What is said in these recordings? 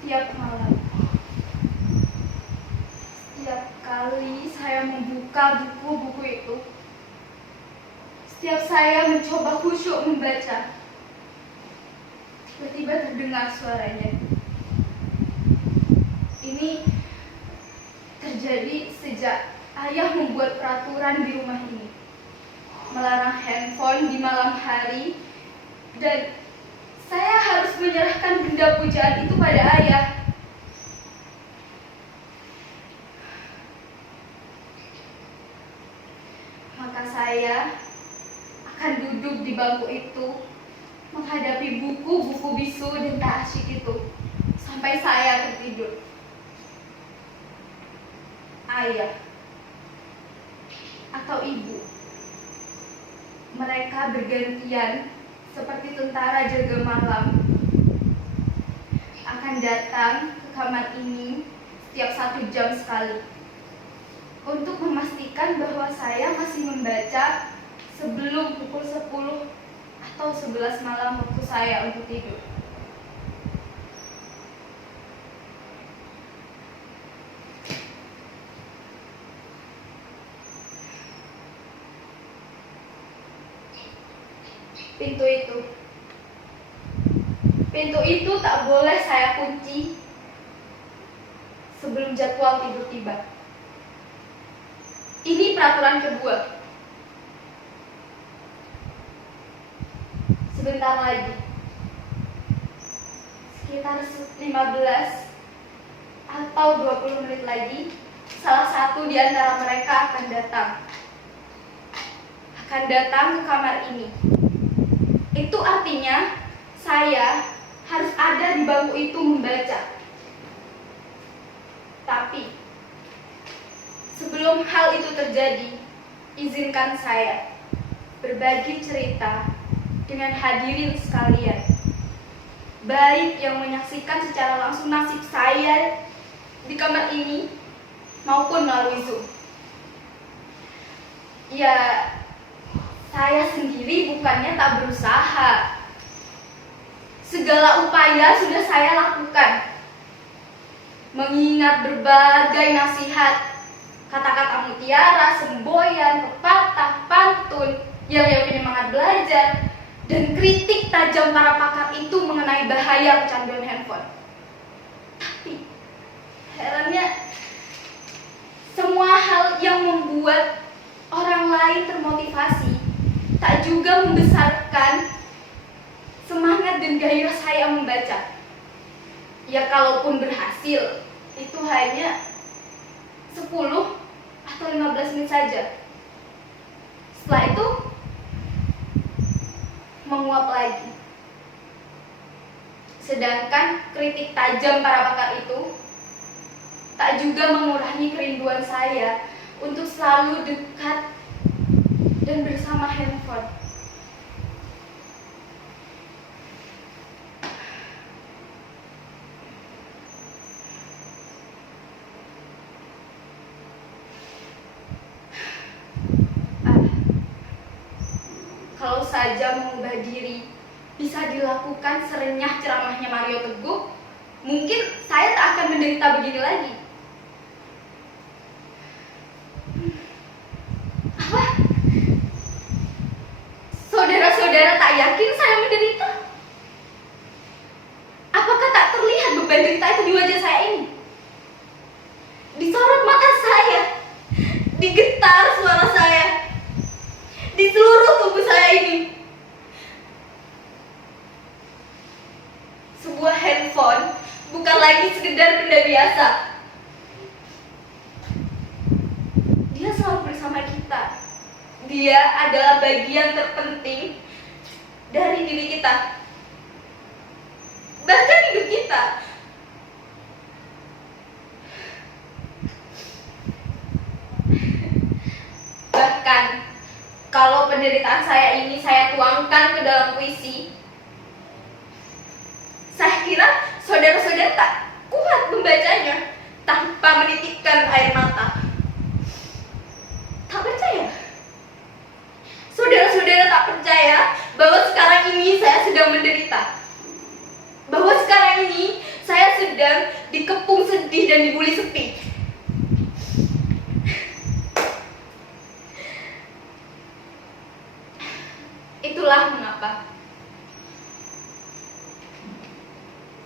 Setiap malam, setiap kali saya membuka buku-buku itu, setiap saya mencoba khusyuk membaca, tiba-tiba terdengar suaranya. Ini terjadi sejak ayah membuat peraturan di rumah ini, melarang handphone di malam hari, dan saya harus menyerahkan benda pujaan itu pada ayah. Maka saya akan duduk di bangku itu, menghadapi buku-buku bisu dan tak asyik itu, sampai saya tertidur. Ayah atau ibu, mereka bergantian seperti tentara jaga malam, akan datang ke kamar ini setiap 1 jam sekali untuk memastikan bahwa saya masih membaca sebelum pukul 10 atau 11 malam waktu saya untuk tidur. Pintu itu tak boleh saya kunci sebelum jadwal tidur tiba. Ini peraturan kedua. Sebentar lagi, sekitar 15 atau 20 menit lagi, salah satu di antara mereka akan datang ke kamar ini. Itu artinya saya harus ada di bangku itu membaca. Tapi sebelum hal itu terjadi, izinkan saya berbagi cerita dengan hadirin sekalian, baik yang menyaksikan secara langsung nasib saya di kamar ini maupun melalui Zoom. Ya, saya sendiri bukannya tak berusaha. Segala upaya sudah saya lakukan, mengingat berbagai nasihat, kata-kata mutiara, semboyan, pepatah, pantun yang penyemangat belajar, dan kritik tajam para pakar itu mengenai bahaya kecanduan handphone. Tapi herannya, semua hal yang membuat orang lain termotivasi tak juga membesarkan semangat dan gairah saya membaca. Ya kalaupun berhasil, itu hanya 10 atau 15 menit saja. Setelah itu menguap lagi. Sedangkan kritik tajam para pakar itu tak juga mengurangi kerinduan saya untuk selalu dekat dan bersama handphone. Kalau saja mengubah diri bisa dilakukan serenyah ceramahnya Mario Teguh, mungkin saya tak akan menderita begini lagi. Apa? Saudara-saudara tak yakin saya menderita? Apakah tak terlihat beban derita itu di wajah saya ini? Disorot mata saya, digetar suara saya, di seluruh tubuh saya ini. Sebuah handphone bukan lagi sekedar benda biasa. Dia selalu bersama kita. Dia adalah bagian terpenting dari diri kita, bahkan hidup kita. Bahkan kalau penderitaan saya ini saya tuangkan ke dalam puisi, saya kira saudara-saudara tak kuat membacanya tanpa menitikkan air mata. Tak percaya? Saudara-saudara tak percaya bahwa sekarang ini saya sedang menderita? Bahwa sekarang ini saya sedang dikepung sedih dan dibully sepi. Itulah mengapa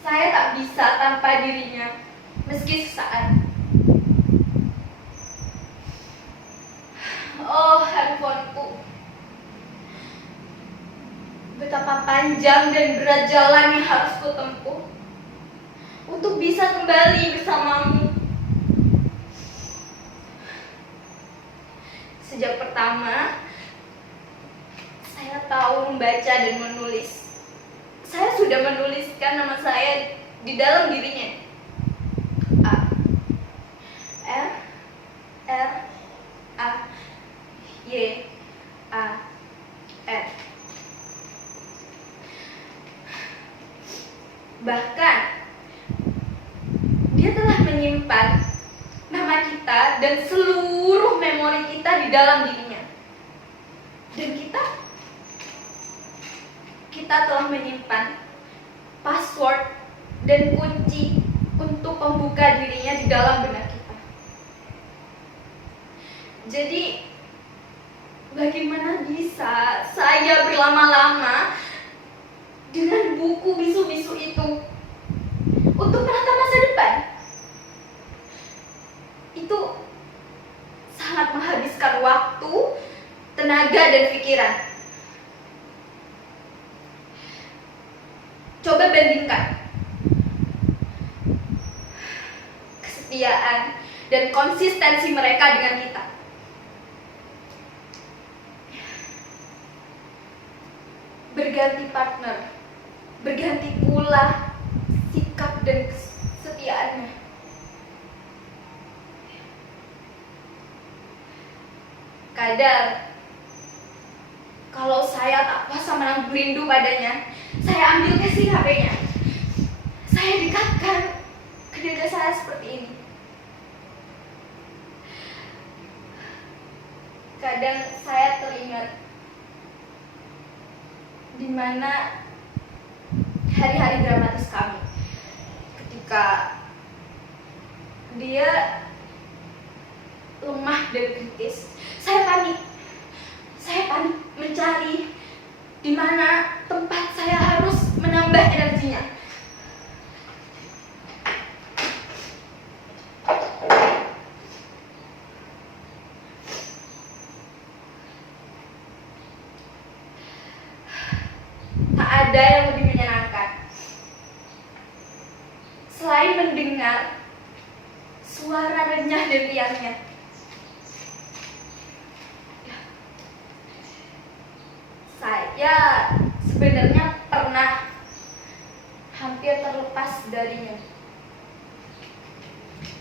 saya tak bisa tanpa dirinya meski sesaat. Oh handphoneku, betapa panjang dan berat jalan yang harus kutempuh untuk bisa kembali bersamamu. Sejak pertama saya tahu membaca dan menulis, saya sudah menuliskan nama saya di dalam dirinya. A R R A Y A R. Bahkan dia telah menyimpan nama kita dan seluruh memori kita di dalam dirinya. Dan kita telah menyimpan password dan kunci untuk membuka dirinya di dalam benak kita. Jadi bagaimana bisa saya berlama-lama dengan buku bisu-bisu itu untuk menata masa depan? Itu sangat menghabiskan waktu, tenaga, dan pikiran. Coba bandingkan kesetiaan dan konsistensi mereka dengan kita. Berganti partner, berganti pula sikap dan kesetiaannya. Kadang kalau saya tak kuasa menahan rindu padanya, saya ambil casing HP-nya, saya dekatkan ke dada saya seperti ini. Kadang saya teringat di mana hari-hari dramatis kami, ketika dia lemah dan kritis. Saya panik mencari di mana tempat saya harus menambah energinya. Tak ada yang lebih menyenangkan selain mendengar suara renyah dan riangnya. Saya sebenarnya pernah hampir terlepas darinya.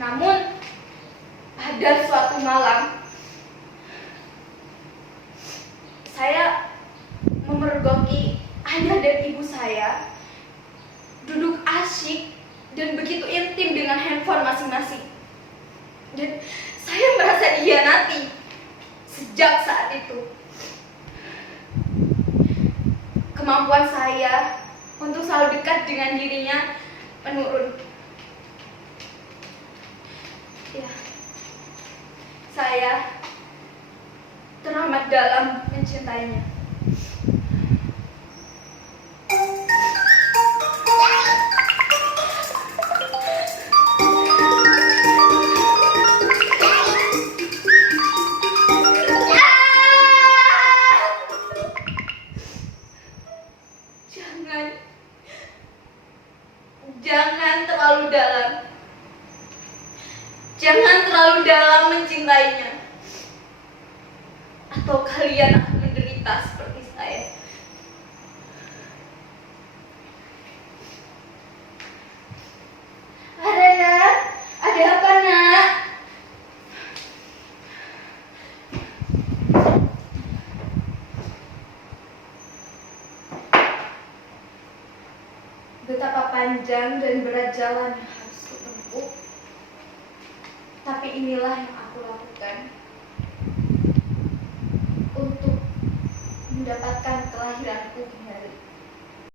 Namun pada suatu malam saya memergoki ayah dan ibu saya duduk asyik dan begitu intim dengan handphone masing-masing. Dan saya merasa dihianati sejak saat itu. Kemampuan saya untuk selalu dekat dengan dirinya menurun. Ya, saya teramat dalam mencintainya. Jangan terlalu dalam. Jangan terlalu dalam mencintainya, atau kalian akan menderita seperti saya. Ada apa nak? Betapa panjang dan berat jalan yang harus kutempuh, tapi inilah yang aku lakukan untuk mendapatkan kelahiranku kembali.